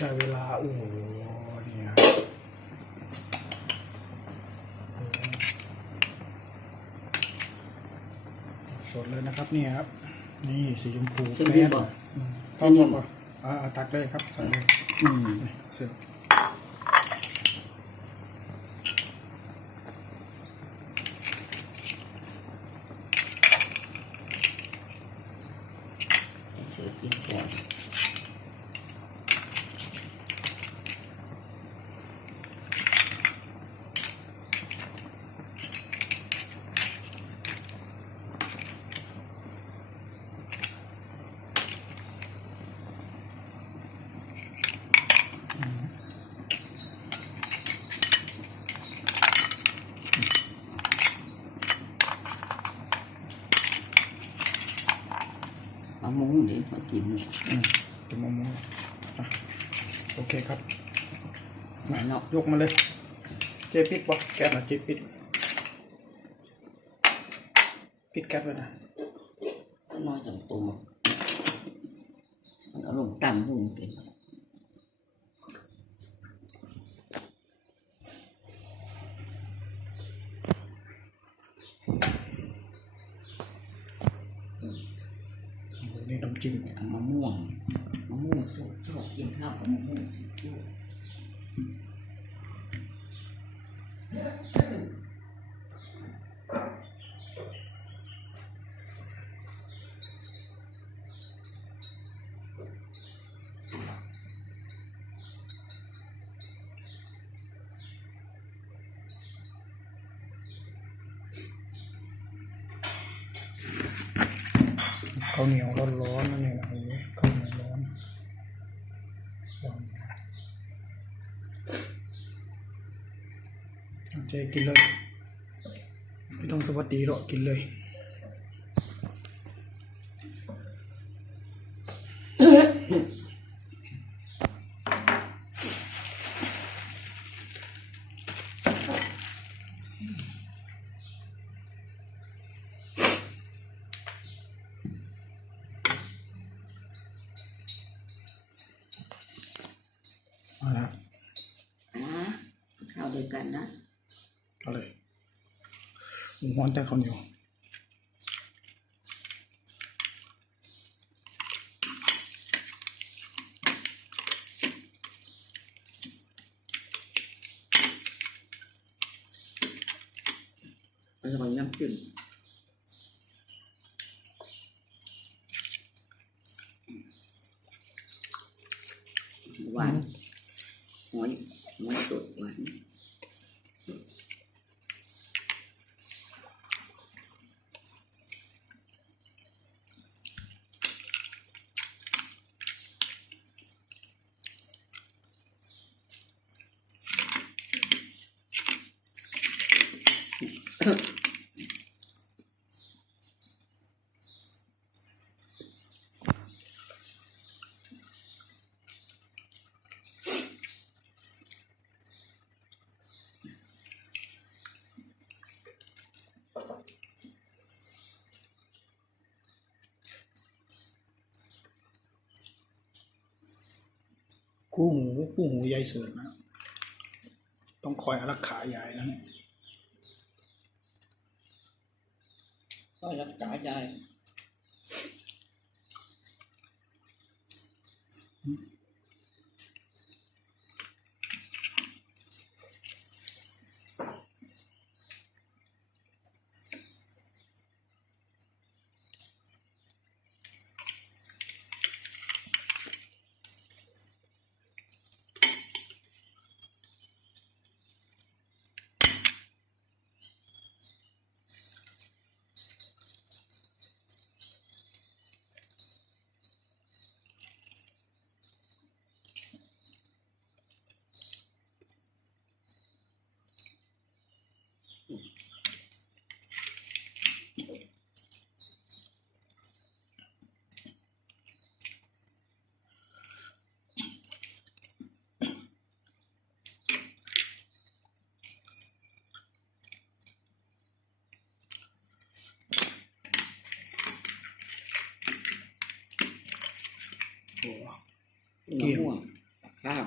ได้เวลาโอ้โหนี่ครับสดเลยนะครับเนี่ยครับ นี่สีชมพูเส้นยืดบ่อืมต้องบอกว่าอ่าเอาตักเลยครับใส่เลยอืมนี่เสร็จ มะม่วงนี่มากินอืมเป็นมะม่วงอะโอเคครับมาเนาะยกมาเลย เจปิดปะแก๊สนะเจปิดปิดแก๊สไว้นะน้อยจังตัวมันอารมณ์ต่ำหุ่นเป็น นี่น้ำจิ้มเอามะม่วงมะม่วงสดชอบกินข้าวกับมะม่วงสุดยอด ข้าวเหนียวร้อนๆนั่นเองข้าวเหนียวร้อนร้อนเอาเจกินเลยไม่ต้องสวัสดีหรอกกินเลย วด้วยกันนะเอาเลยหมูฮ้อนแต่ข้าวเหนียวอร่อยน้ำจิ้มหวานหอยหอยสดหวาน คู่หูคู่หูยายเสือนะต้องคอยอารักขายายนะเนี่ยก็รักษายายะม่วง ข้าว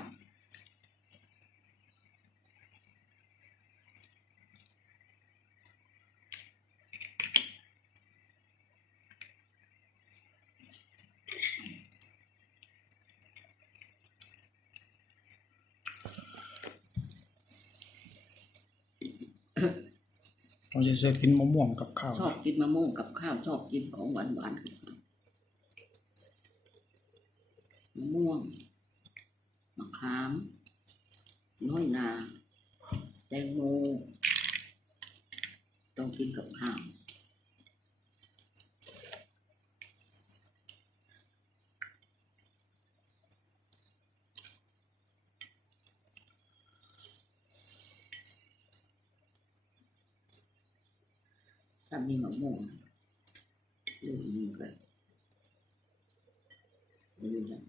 เราจะเสิร์ฟกินมะม่วงกับข้าว ชอบกินมะม่วงกับข้าวชอบกินของหวานหวานมะม่วงมะขาม น้อยนา แตงโม ต้องกินกับข้าว ถ้ามีมะม่วงลูกมันก็ดีจัง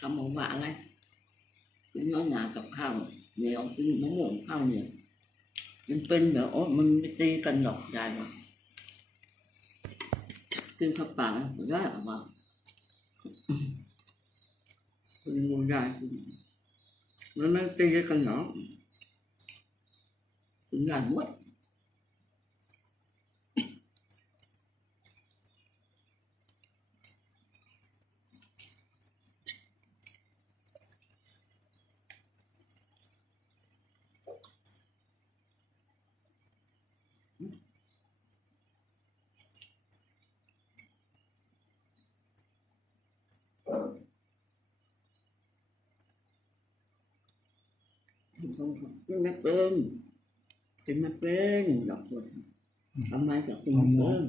เขาบอกว่าอะไรกินน้อยหนากับข้าวเหนียวกินมะม่วงข้าวเหนียวมันเป็นเหรอโอ้มันไม่ตีกันหรอกยายว่ากินข้าวเปล่าก็ได้หรอวะคุณงูยายคุณมันไม่ตีกันหรอกกินยายหมด กินไม่เป็นกินไม่เป็นดอกบัวทำไมจะกินไม่เป็น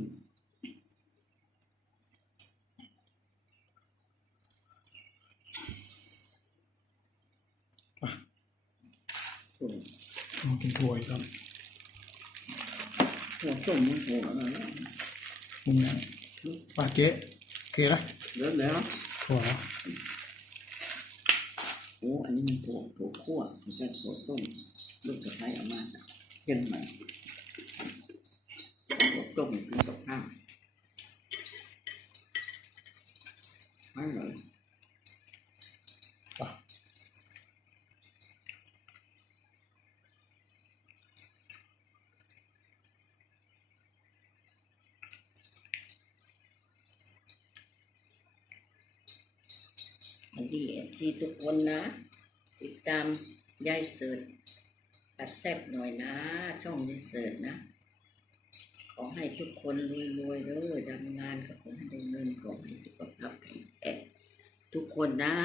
เรากินถ้วยครับหัวต้มมันหัวอะไรนะปรุงแล้วปลาเจ๊โอเคละเดี๋ยวแล้วถั่วแล้ว โอ้อันนี้มันถั่วถั่วคั่วมันจะถั่วต้มลูกสะพ้ายเอามายังไงถั่วต้มกินกับข้าวอร่อย ปลา สวัสดีที่ทุกคนนะ ติดตามยายเสิร์ชตัดแซบหน่อยนะ ช่องยายเสิร์ชนะขอให้ทุกคนรวยๆเด้อดำงานกับคนให้ได้เงินขอให้สุขภาพแข็งแรงทุกคนนะ